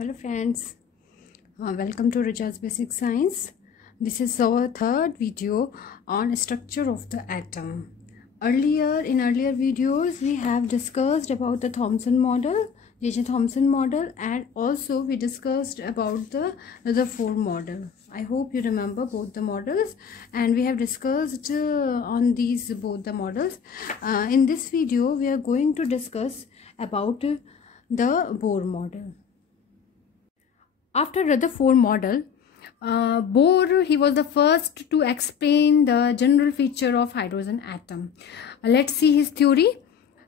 Hello friends, welcome to Raja's Basic Science. This is our third video on structure of the atom. In earlier videos we have discussed about the Thomson model, J.J. Thomson model, and also we discussed about the Rutherford model. I hope you remember both the models, and we have discussed on these both the models. In this video we are going to discuss about the Bohr model. After Rutherford model, Bohr, he was the first to explain the general feature of hydrogen atom. Let's see his theory.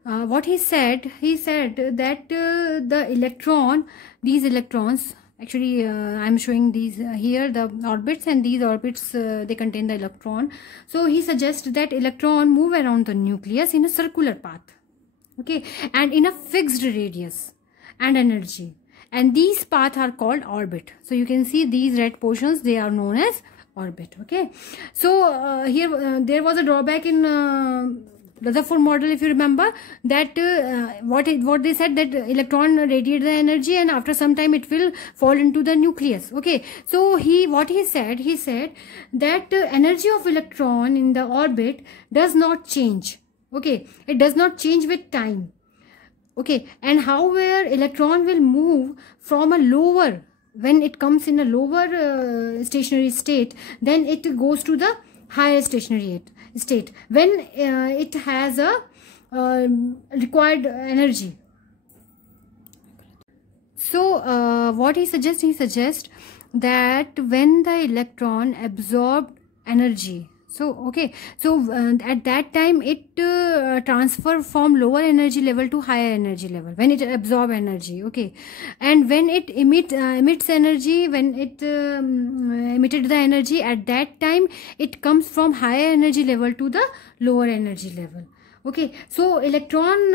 What he said that the electron, these electrons, actually I'm showing these here, the orbits, and these orbits they contain the electron. So he suggests that electron move around the nucleus in a circular path, okay, and in a fixed radius and energy. And these paths are called orbit. So you can see these red portions, they are known as orbit. Okay. So here there was a drawback in Rutherford model, if you remember, that what they said, that electron radiate the energy and after some time it will fall into the nucleus. Okay. So what he said that energy of electron in the orbit does not change. Okay. It does not change with time. Okay, and however electron will move from a lower, when it comes in a lower stationary state, then it goes to the higher stationary state when it has a required energy. So what he suggests that when the electron absorbed energy, so at that time it transfer from lower energy level to higher energy level when it absorb energy. Okay, and when it emits energy, when it emitted the energy, at that time it comes from higher energy level to the lower energy level. Okay, so electron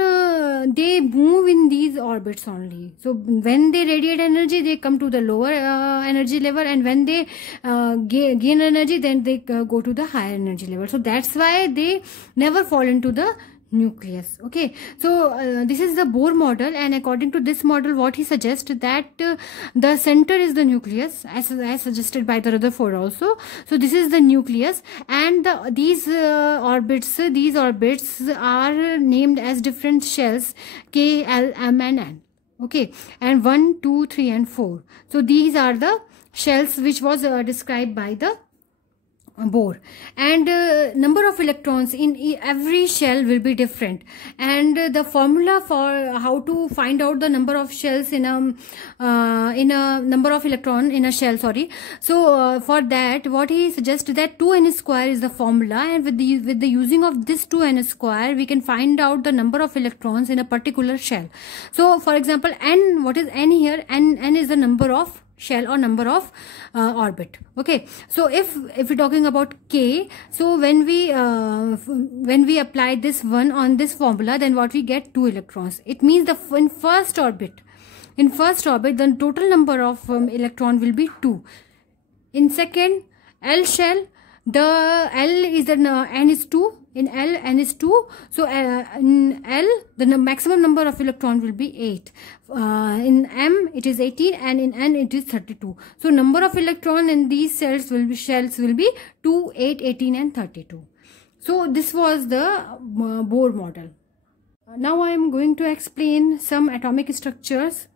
they move in these orbits only. So when they radiate energy, they come to the lower energy level, and when they gain energy, then they go to the higher energy level. So that's why they never fall into the nucleus. Okay, so this is the Bohr model, and according to this model, what he suggests, that the center is the nucleus, as suggested by the Rutherford also. So this is the nucleus, and these orbits are named as different shells, K, L, M, and N. Okay, and 1, 2, 3, and 4. So these are the shells which was described by the Bohr, and number of electrons in every shell will be different, and the formula for how to find out the number of shells in a number of electron in a shell, so for that, what he suggests, that 2n square is the formula, and with the using of this 2n square we can find out the number of electrons in a particular shell. So for example, n, what is n here? N is the number of shell or number of orbit. Okay, so if we're talking about K, so when we apply this one on this formula, then what we get? 2 electrons. It means in first orbit the total number of electron will be 2. In second L shell, the L is the n is 2. In L, n is 2. So in L, the maximum number of electron will be 8. In M, it is 18, and in N, it is 32. So number of electron in these shells will be 2, 8, 18, and 32. So this was the Bohr model. Now I am going to explain some atomic structures.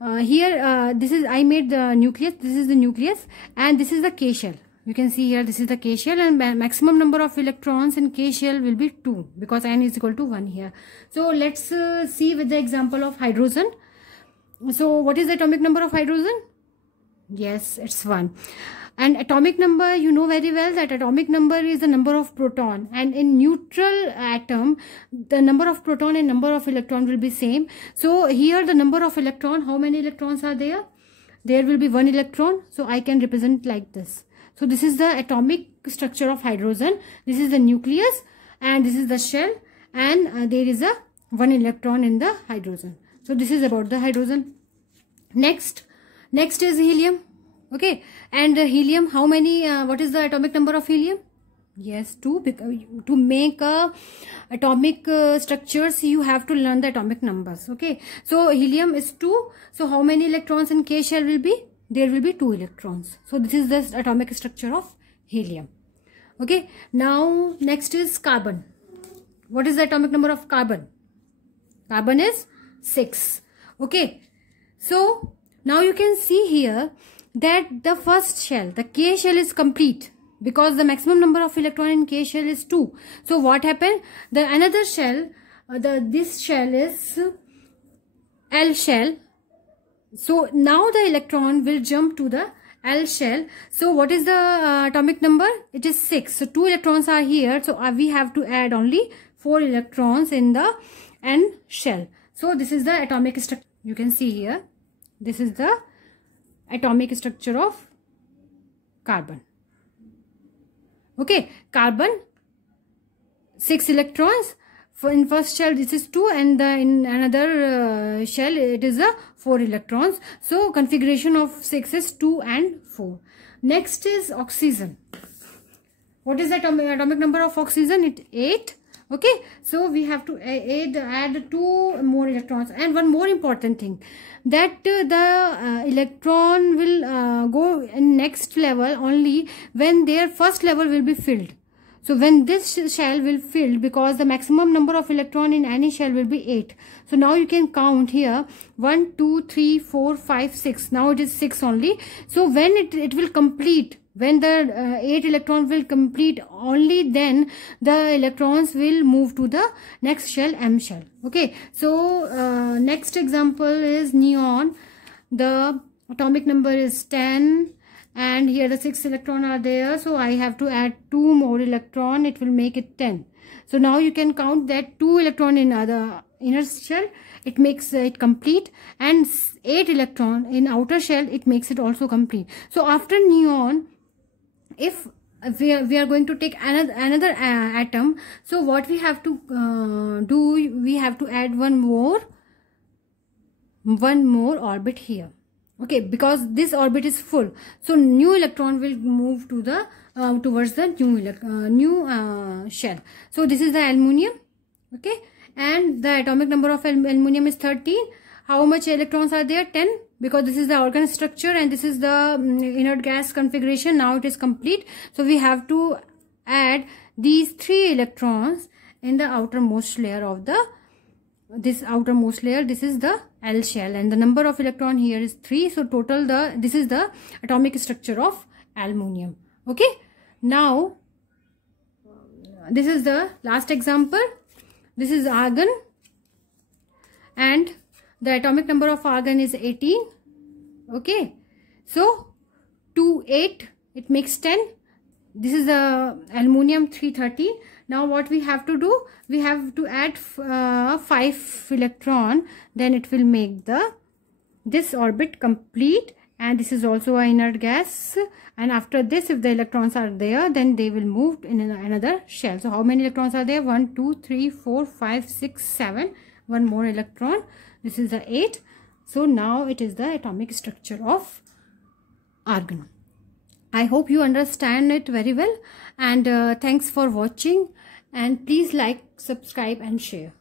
Here, I made the nucleus. This is the nucleus, and this is the K shell. You can see here, this is the K shell, and maximum number of electrons in K shell will be 2, because n is equal to 1 here. So let's see with the example of hydrogen. So what is the atomic number of hydrogen? Yes, it's 1. And atomic number, you know very well that atomic number is the number of proton, and in neutral atom the number of proton and number of electron will be same. So here the number of electron, how many electrons are there? There will be 1 electron, so I can represent like this. So this is the atomic structure of hydrogen. This is the nucleus, and this is the shell, and there is a 1 electron in the hydrogen. So this is about the hydrogen. Next is helium. Okay, and helium, how many? What is the atomic number of helium? Yes, to make a atomic structures, you have to learn the atomic numbers. Okay, so helium is 2. So how many electrons in K shell will be? There will be 2 electrons. So this is the atomic structure of helium. Okay, now next is carbon. What is the atomic number of carbon? Carbon is 6. Okay, so now you can see here that the first shell, the K shell, is complete because the maximum number of electron in K shell is 2. So what happened? The another shell, this shell is L shell. So now the electron will jump to the L shell. So what is the atomic number? It is 6. So 2 electrons are here. So we have to add only 4 electrons in the N shell. So this is the atomic structure. You can see here. This is the atomic structure of carbon. Okay, carbon, 6 electrons. In first shell this is 2, and in another shell it is 4 electrons. So configuration of 6 is 2 and 4. Next is oxygen. What is the atomic number of oxygen? It 8. Okay, so we have to add 2 more electrons. And one more important thing, that the electron will go in next level only when their first level will be filled. So when this shell will fill, because the maximum number of electron in any shell will be 8. So now you can count here 1, 2, 3, 4, 5, 6. Now it is 6 only. So when it will complete, when the 8 electron will complete, only then the electrons will move to the next shell, M shell. Okay, so next example is neon. The atomic number is 10, and here the 6 electron are there. So I have to add 2 more electron. It will make it 10. So now you can count that 2 electron in other inner shell, it makes it complete, and 8 electron in outer shell, it makes it also complete. So after neon, if we are going to take another atom, so what we have to do, we have to add one more orbit here. Okay, because this orbit is full, so new electron will move to the towards the new shell. So this is the aluminium. Okay, and the atomic number of aluminium is 13. How much electrons are there? 10, because this is the organ structure and this is the inert gas configuration. Now it is complete. So we have to add these 3 electrons in the outermost layer of this outermost layer. This is the L shell, and the number of electron here is 3. So total this is the atomic structure of aluminium. Okay, now this is the last example. This is argon, and the atomic number of argon is 18. Okay, so 2, 8, it makes 10. This is the aluminium 313. Now what we have to do, we have to add 5 electron, then it will make this orbit complete, and this is also an inert gas. And after this, if the electrons are there, then they will move in another shell. So how many electrons are there? 1, 2, 3, 4, 5, 6, 7. One more electron. This is the 8. So now it is the atomic structure of argon. I hope you understand it very well, and thanks for watching, and please like, subscribe and share.